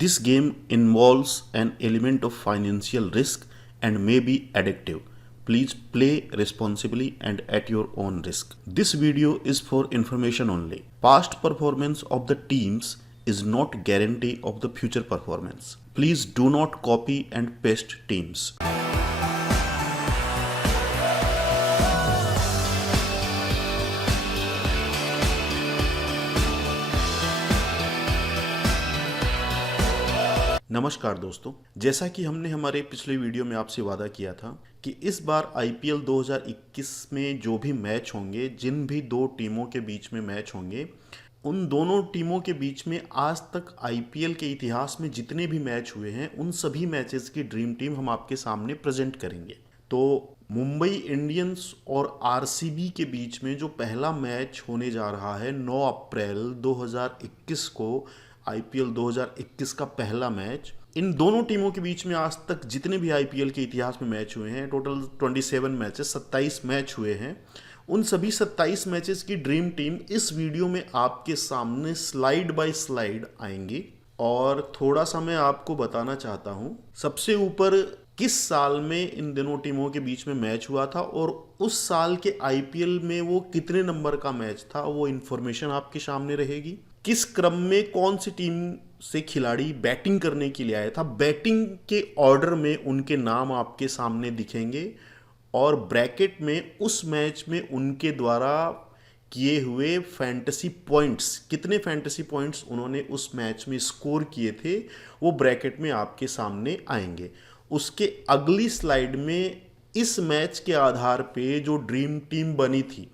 This game involves an element of financial risk and may be addictive. Please play responsibly and at your own risk. This video is for information only. Past performance of the teams is not guarantee of the future performance. Please do not copy and paste teams. नमस्कार दोस्तों, जैसा कि हमने हमारे पिछले video में आपसे वादा किया था कि इस बार आईपीएल 2021 में जो भी मैच होंगे, जिन भी दो टीमों के बीच में मैच होंगे, उन दोनों टीमों के बीच में आज तक आईपीएल के इतिहास में जितने भी मैच हुए हैं, उन सभी मैचेस की ड्रीम टीम हम आपके सामने प्रेजेंट करेंगे। तो मुंबई इंडियंस और आरसीबी के बीच में जो पहला मैच होने जा रहा है 9 अप्रैल 2021 को, आईपीएल 2021 का पहला मैच, इन दोनों टीमों के बीच में आज तक जितने भी आईपीएल के इतिहास में मैच हुए हैं, टोटल 27 मैचेस, 27 मैच हुए हैं, उन सभी 27 मैचेस की ड्रीम टीम इस वीडियो में आपके सामने स्लाइड बाय स्लाइड आएंगी। और थोड़ा सा मैं आपको बताना चाहता हूं, सबसे ऊपर किस साल में इन दोनों टीमों के बीच में मैच हुआ था और उस साल के आईपीएल में वो कितने नंबर का मैच था, वो इन्फॉर्मेशन आपके सामने रहेगी। किस क्रम में कौन सी टीम से खिलाड़ी बैटिंग करने के लिए आया था, बैटिंग के ऑर्डर में उनके नाम आपके सामने दिखेंगे और ब्रैकेट में उस मैच में उनके द्वारा किए हुए फैंटेसी पॉइंट्स, कितने फैंटेसी पॉइंट्स उन्होंने उस मैच में स्कोर किए थे, वो ब्रैकेट में आपके सामने आएंगे। उसके अगली स्लाइड में इस मैच के आधार पे जो ड्रीम टीम बनी थी,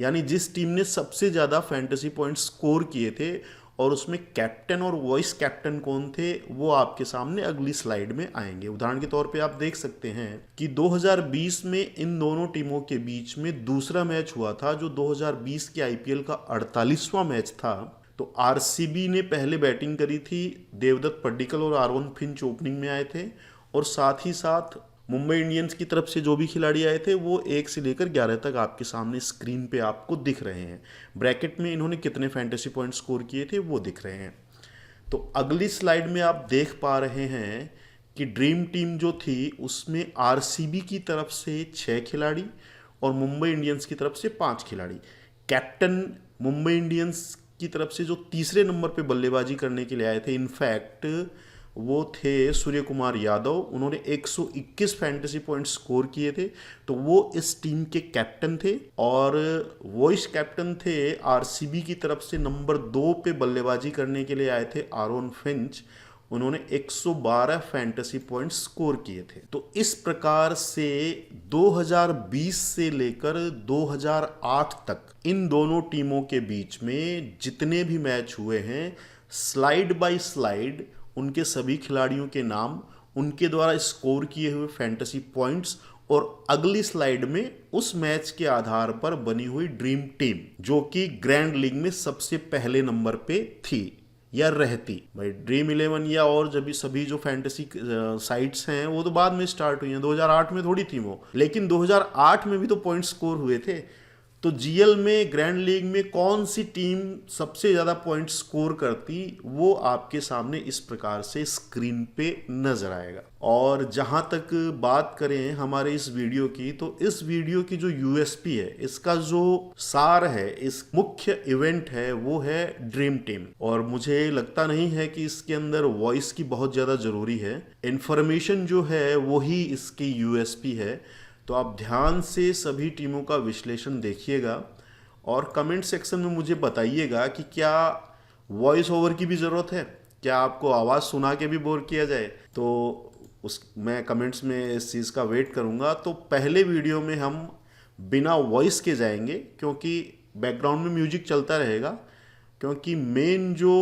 यानी जिस टीम ने सबसे ज़्यादा फैंटेसी पॉइंट स्कोर किए थे और उसमें कैप्टन और वाइस कैप्टन कौन थे, वो आपके सामने अगली स्लाइड में आएंगे। उदाहरण के तौर पे आप देख सकते हैं कि 2020 में इन दोनों टीमों के बीच में दूसरा मैच हुआ था, जो 2020 के आईपीएल का 48वां मैच था। तो आरसीबी ने पहले बैटिंग करी थी, देवदत्त पड्डीकल और आरोन फिंच ओपनिंग में आए थे, और साथ ही साथ मुंबई इंडियंस की तरफ से जो भी खिलाड़ी आए थे वो 1 से लेकर 11 तक आपके सामने स्क्रीन पे आपको दिख रहे हैं। ब्रैकेट में इन्होंने कितने फैंटेसी पॉइंट स्कोर किए थे वो दिख रहे हैं। तो अगली स्लाइड में आप देख पा रहे हैं कि ड्रीम टीम जो थी उसमें आरसीबी की तरफ से 6 खिलाड़ी और मुंबई इंडियंस की तरफ से 5 खिलाड़ी। कैप्टन मुंबई इंडियंस की तरफ से जो तीसरे नंबर पे बल्लेबाजी करने के लिए आए थे, इनफैक्ट वो थे सूर्य कुमार यादव, उन्होंने 121 फैंटेसी पॉइंट स्कोर किए थे। तो वो इस टीम के कैप्टन थे और वाइस कैप्टन थे आरसीबी की तरफ से नंबर 2 पे बल्लेबाजी करने के लिए आए थे आरोन फिंच, उन्होंने 112 फैंटेसी पॉइंट स्कोर किए थे। तो इस प्रकार से 2020 से लेकर 2008 तक इन दोनों टीमों के बीच में जितने भी मैच हुए हैं, स्लाइड बाय स्लाइड उनके सभी खिलाड़ियों के नाम, उनके द्वारा स्कोर किए हुए फैंटेसी पॉइंट्स और अगली स्लाइड में उस मैच के आधार पर बनी हुई ड्रीम टीम, जो कि ग्रैंड लीग में सबसे पहले नंबर पे थी या रहती। भाई ड्रीम 11 या और जब भी सभी जो फैंटेसी साइट्स हैं वो तो बाद में स्टार्ट हुई हैं, 2008 में थोड़ी थी वो, लेकिन 2008 में भी तो पॉइंट स्कोर हुए थे। तो जीएल में, ग्रैंड लीग में कौन सी टीम सबसे ज़्यादा पॉइंट स्कोर करती, वो आपके सामने इस प्रकार से स्क्रीन पे नजर आएगा। और जहां तक बात करें हमारे इस वीडियो की, तो इस वीडियो की जो यूएसपी है, इसका जो सार है, इस मुख्य इवेंट है, वो है ड्रीम टीम। और मुझे लगता नहीं है कि इसके अंदर वॉइस की बहुत ज़्यादा ज़रूरी है, इन्फॉर्मेशन जो है वही इसकी यूएसपी है। तो आप ध्यान से सभी टीमों का विश्लेषण देखिएगा और कमेंट सेक्शन में मुझे बताइएगा कि क्या वॉइस ओवर की भी ज़रूरत है, क्या आपको आवाज़ सुना के भी बोर किया जाए। तो मैं कमेंट्स में इस चीज़ का वेट करूँगा। तो पहले वीडियो में हम बिना वॉइस के जाएंगे, क्योंकि बैकग्राउंड में म्यूजिक चलता रहेगा, क्योंकि मेन जो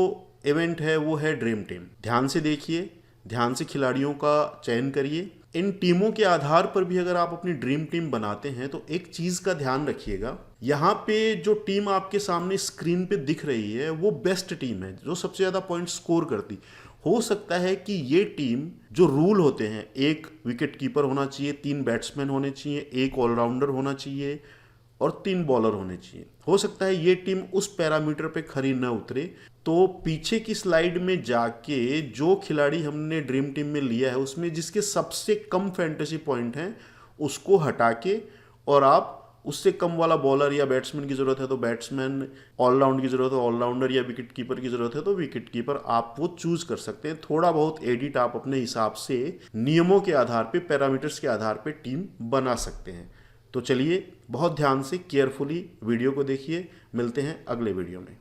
इवेंट है वो है ड्रीम टीम। ध्यान से देखिए, ध्यान से खिलाड़ियों का चयन करिए। इन टीमों के आधार पर भी अगर आप अपनी ड्रीम टीम बनाते हैं तो एक चीज़ का ध्यान रखिएगा, यहाँ पे जो टीम आपके सामने स्क्रीन पे दिख रही है वो बेस्ट टीम है, जो सबसे ज़्यादा पॉइंट स्कोर करती। हो सकता है कि ये टीम, जो रूल होते हैं, 1 विकेट कीपर होना चाहिए, 3 बैट्समैन होने चाहिए, 1 ऑलराउंडर होना चाहिए और 3 बॉलर होने चाहिए, हो सकता है ये टीम उस पैरामीटर पे खरी न उतरे, तो पीछे की स्लाइड में जाके जो खिलाड़ी हमने ड्रीम टीम में लिया है उसमें जिसके सबसे कम फैंटेसी पॉइंट हैं उसको हटा के, और आप उससे कम वाला बॉलर या बैट्समैन की ज़रूरत है तो बैट्समैन, ऑलराउंड की ज़रूरत है ऑलराउंडर, या विकेट कीपर की ज़रूरत है तो विकेट कीपर, आप वो चूज़ कर सकते हैं। थोड़ा बहुत एडिट आप अपने हिसाब से नियमों के आधार पे, पैरामीटर्स के आधार पे टीम बना सकते हैं। तो चलिए बहुत ध्यान से केयरफुली वीडियो को देखिए। मिलते हैं अगले वीडियो में।